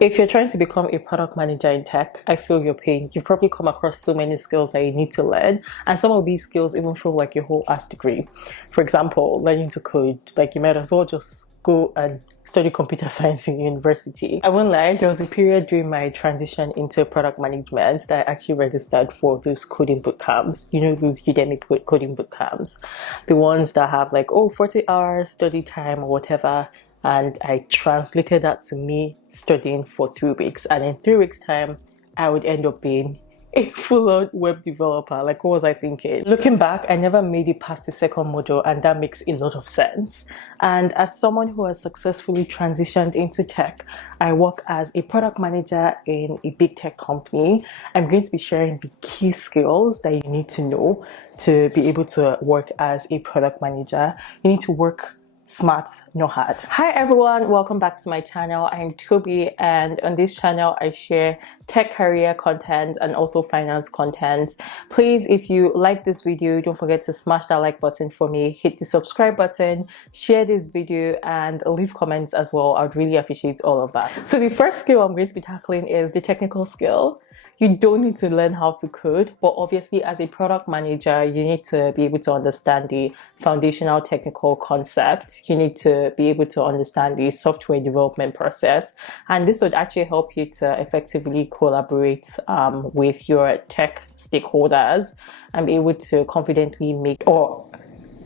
If you're trying to become a product manager in tech, I feel your pain. You've probably come across so many skills that you need to learn, and some of these skills even feel like your whole ass degree. For example, learning to code, like you might as well just go and study computer science in university. I won't lie, there was a period during my transition into product management that I actually registered for those coding boot camps. You know, those Udemy coding boot camps, the ones that have like, 40 hours study time or whatever. And I translated that to me studying for 3 weeks. And in 3 weeks' time, I would end up being a full-on web developer. Like, what was I thinking? Looking back, I never made it past the second module, and that makes a lot of sense. And as someone who has successfully transitioned into tech, I work as a product manager in a big tech company. I'm going to be sharing the key skills that you need to know to be able to work as a product manager. You need to work smart, not hard. Hi everyone, welcome back to my channel. I'm Toby, and on this channel I share tech career content and also finance content. Please, if you like this video, don't forget to smash that like button for me, hit the subscribe button, share this video, and leave comments as well. I'd really appreciate all of that. So the first skill I'm going to be tackling is the technical skill. You don't need to learn how to code, but obviously as a product manager, you need to be able to understand the foundational technical concepts. You need to be able to understand the software development process. And this would actually help you to effectively collaborate with your tech stakeholders and be able to confidently make or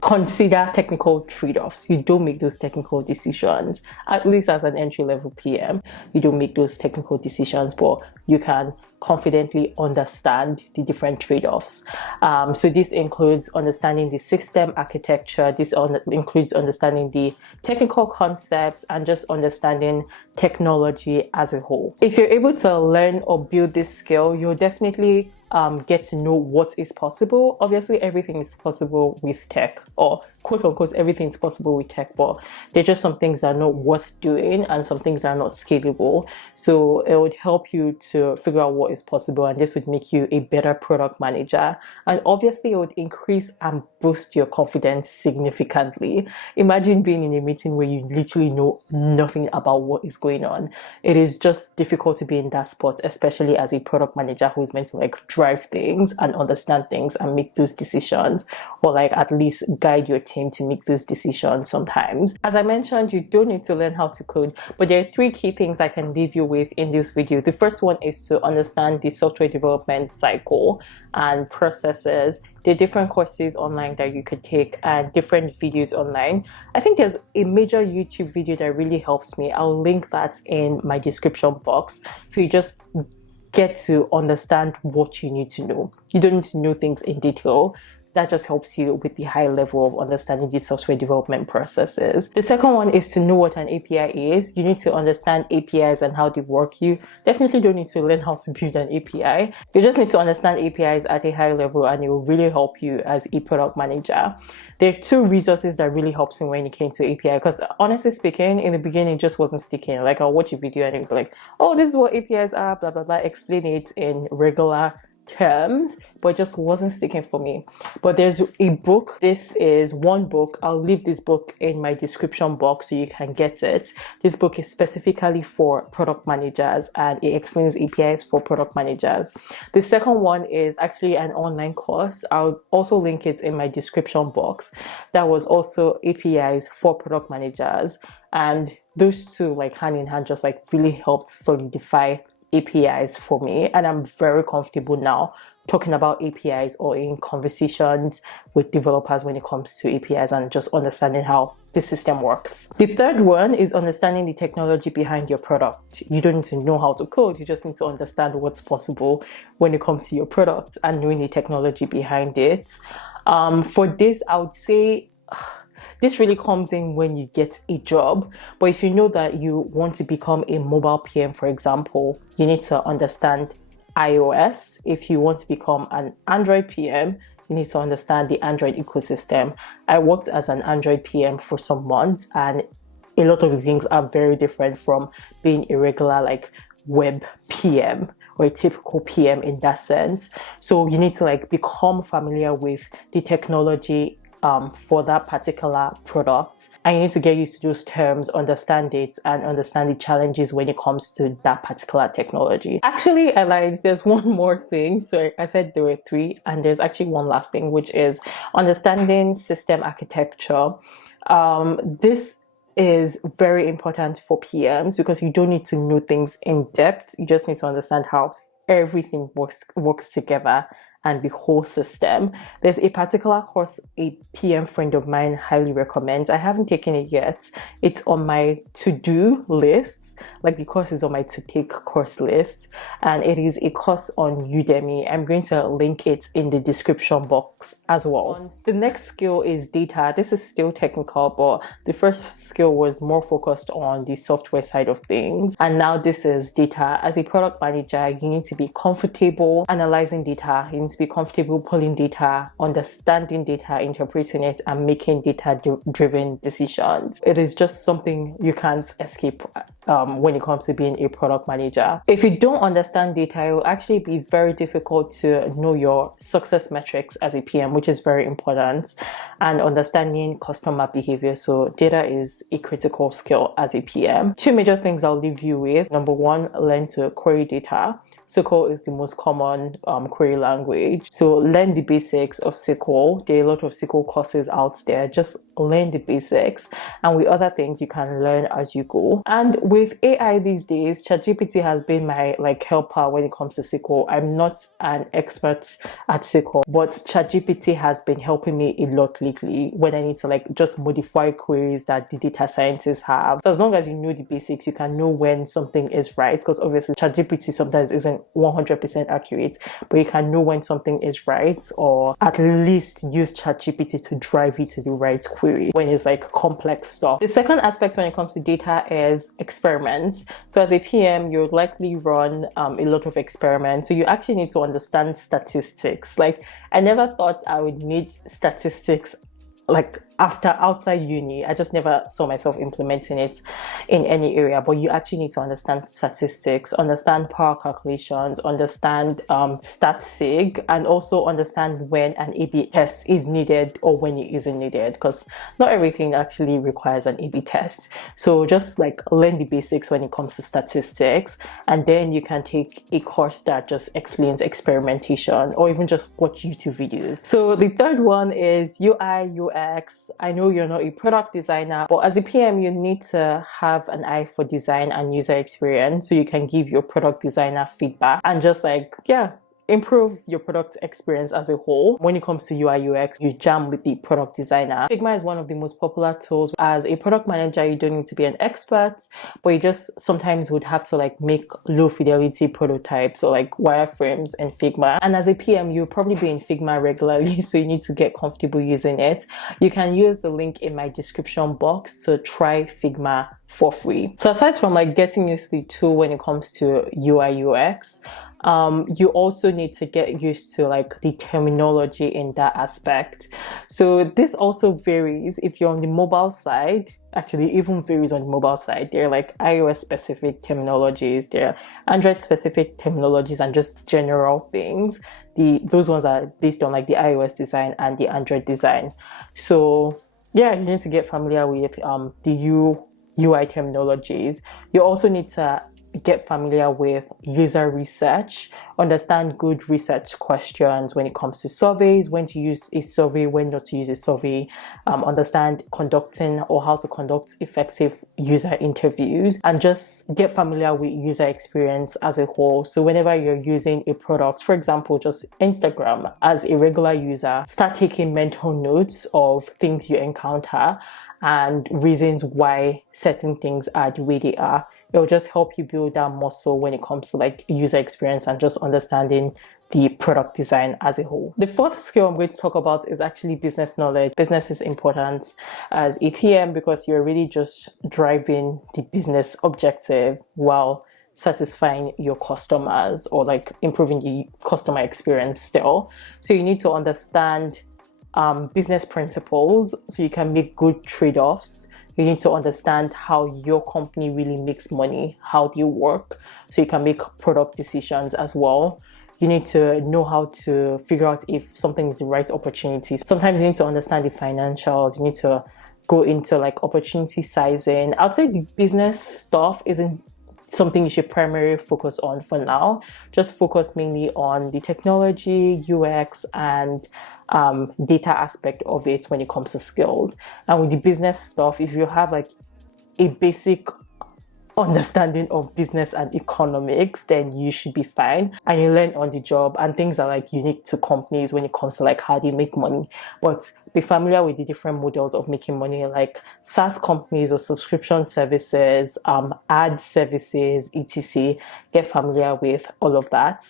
consider technical trade-offs. You don't make those technical decisions, at least as an entry-level PM. You don't make those technical decisions, but you can confidently understand the different trade-offs. So this includes understanding the system architecture. This includes understanding the technical concepts and just understanding technology as a whole. If you're able to learn or build this skill, you'll definitely get to know what is possible. Obviously, everything is possible with tech, or quote unquote, everything is possible with tech, but there are just some things that are not worth doing and some things that are not scalable. So it would help you to figure out what is possible, and this would make you a better product manager. And obviously, it would increase and boost your confidence significantly. Imagine being in a meeting where you literally know nothing about what is going on. It is just difficult to be in that spot, especially as a product manager who is meant to like drive things and understand things and make those decisions, or like at least guide your team to make those decisions sometimes. As I mentioned, you don't need to learn how to code, but there are 3 key things I can leave you with in this video. The first one is to understand the software development cycle and processes. There are different courses online that you could take and different videos online. I think there's a major YouTube video that really helps me. I'll link that in my description box. So you just get to understand what you need to know. You don't need to know things in detail. That just helps you with the high level of understanding the software development processes. The second one is to know what an API is. You need to understand APIs and how they work. You definitely don't need to learn how to build an API. You just need to understand APIs at a high level, and it will really help you as a product manager. There are 2 resources that really helped me when it came to API, because honestly speaking, in the beginning, it just wasn't sticking. Like, I'll watch a video and it'll be like, oh, this is what APIs are, blah, blah, blah, explain it in regular terms, but it just wasn't sticking for me. But there's a book. This is one book. I'll leave this book in my description box so you can get it. This book is specifically for product managers, and it explains APIs for product managers. The second one is actually an online course. I'll also link it in my description box. That was also APIs for product managers, and those 2, like hand in hand, just like really helped solidify APIs for me, and I'm very comfortable now talking about APIs or in conversations with developers when it comes to APIs and just understanding how the system works. The third one is understanding the technology behind your product. You don't need to know how to code, you just need to understand what's possible when it comes to your product and knowing the technology behind it. For this, I would say this really comes in when you get a job. But if you know that you want to become a mobile PM, for example, you need to understand iOS. If you want to become an Android PM, you need to understand the Android ecosystem. I worked as an Android PM for some months, and a lot of the things are very different from being a regular like web PM or a typical PM in that sense. So you need to like become familiar with the technology for that particular product, and you need to get used to those terms, understand it, and understand the challenges when it comes to that particular technology. Actually, I lied. There's one more thing. So I said there were three, and there's actually one last thing, which is understanding system architecture. This is very important for PMs because you don't need to know things in depth. You just need to understand how everything works together and the whole system. There's a particular course a PM friend of mine highly recommends. I haven't taken it yet. It's on my to-do list. Like the course is on my to-take course list, and it is a course on Udemy. I'm going to link it in the description box as well. The next skill is data. This is still technical, but the first skill was more focused on the software side of things, and now this is data. As a product manager, you need to be comfortable analyzing data. You need to be comfortable pulling data, understanding data, interpreting it, and making data-driven decisions. It is just something you can't escape when it comes to being a product manager. If you don't understand data, it will actually be very difficult to know your success metrics as a PM, which is very important, and understanding customer behavior. So data is a critical skill as a PM. Two major things I'll leave you with. Number one, learn to query data. SQL is the most common query language. So learn the basics of SQL. There are a lot of SQL courses out there. Just learn the basics. And with other things, you can learn as you go. And with AI these days, ChatGPT has been my helper when it comes to SQL. I'm not an expert at SQL, but ChatGPT has been helping me a lot lately when I need to just modify queries that the data scientists have. So as long as you know the basics, you can know when something is right, because obviously ChatGPT sometimes isn't 100% accurate, but you can know when something is right, or at least use ChatGPT to drive you to the right query when it's complex stuff. The second aspect when it comes to data is experiments. So as a PM, you'll likely run a lot of experiments. So you actually need to understand statistics. I never thought I would need statistics after outside uni. I just never saw myself implementing it in any area, but you actually need to understand statistics, understand power calculations, understand stat-sig, and also understand when an A/B test is needed or when it isn't needed, because not everything actually requires an A/B test. So just learn the basics when it comes to statistics, and then you can take a course that just explains experimentation, or even just watch YouTube videos. So the third one is UI UX. I know you're not a product designer, but as a PM, you need to have an eye for design and user experience so you can give your product designer feedback and just improve your product experience as a whole. When it comes to UI UX, you jam with the product designer. Figma is one of the most popular tools. As a product manager, you don't need to be an expert, but you just sometimes would have to make low fidelity prototypes or wireframes in Figma. And as a PM, you'll probably be in Figma regularly, so you need to get comfortable using it. You can use the link in my description box to try Figma for free. So aside from getting used to the tool when it comes to UI UX, you also need to get used to the terminology in that aspect. So this also varies if you're on the mobile side. Actually, even varies on the mobile side. There are iOS specific terminologies, there are Android specific terminologies, and just general things. Those ones are based on the iOS design and the Android design. So yeah, you need to get familiar with the UI terminologies. You also need to get familiar with user research, understand good research questions when it comes to surveys, when to use a survey, when not to use a survey, understand conducting or how to conduct effective user interviews, and just get familiar with user experience as a whole. So whenever you're using a product, for example, just Instagram, as a regular user, start taking mental notes of things you encounter and reasons why certain things are the way they are. It will just help you build that muscle when it comes to user experience and just understanding the product design as a whole. The fourth skill I'm going to talk about is actually business knowledge. Business is important as a PM because you're really just driving the business objective while satisfying your customers or improving the customer experience still. So you need to understand business principles so you can make good trade-offs. You need to understand how your company really makes money, how they work, so you can make product decisions as well. You need to know how to figure out if something is the right opportunity. Sometimes you need to understand the financials. You need to go into like opportunity sizing. I'd say the business stuff isn't something you should primarily focus on for now. Just focus mainly on the technology, UX, and data aspect of it when it comes to skills. And with the business stuff, if you have like a basic understanding of business and economics, then you should be fine, and you learn on the job, and things are like unique to companies when it comes to like how they make money. But be familiar with the different models of making money, like SaaS companies or subscription services, ad services, etc. Get familiar with all of that.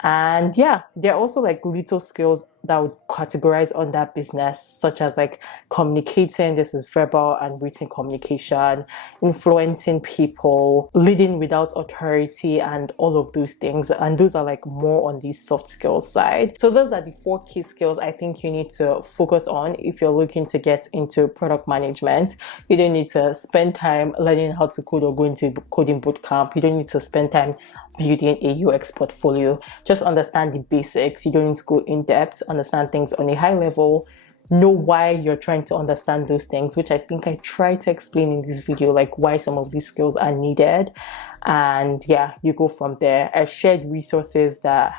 And yeah, there are also like little skills that would categorize under business, such as like communicating. This is verbal and written communication, influencing people, leading without authority, and all of those things. And those are like more on the soft skills side. So those are the 4 key skills I think you need to focus on if you're looking to get into product management. You don't need to spend time learning how to code or go into coding bootcamp. You don't need to spend time building a UX portfolio. Just understand the basics. You don't need to go in depth. Understand things on a high level. Know why you're trying to understand those things, which I think I try to explain in this video, like why some of these skills are needed. And yeah, you go from there. I've shared resources that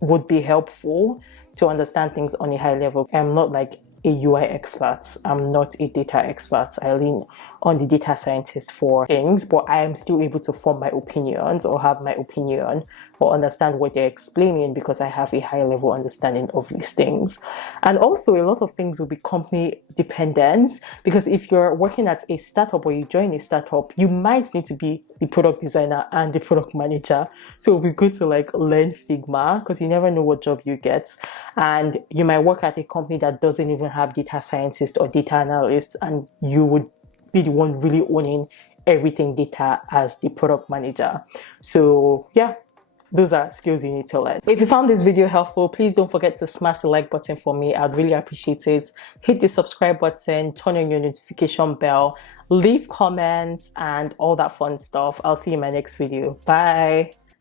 would be helpful to understand things on a high level. I'm not like a UI expert. I'm not a data expert. I lean on the data scientist for things, but I am still able to form my opinions or have my opinion or understand what they're explaining because I have a high level understanding of these things. And also a lot of things will be company dependent, because if you're working at a startup or you join a startup, you might need to be the product designer and the product manager. So it'll be good to like learn Figma, because you never know what job you get. And you might work at a company that doesn't even have data scientists or data analysts, and you would be the one really owning everything data as the product manager. So yeah, those are skills you need to learn. If you found this video helpful, please don't forget to smash the like button for me. I'd really appreciate it. Hit the subscribe button, turn on your notification bell, leave comments, and all that fun stuff. I'll see you in my next video. Bye.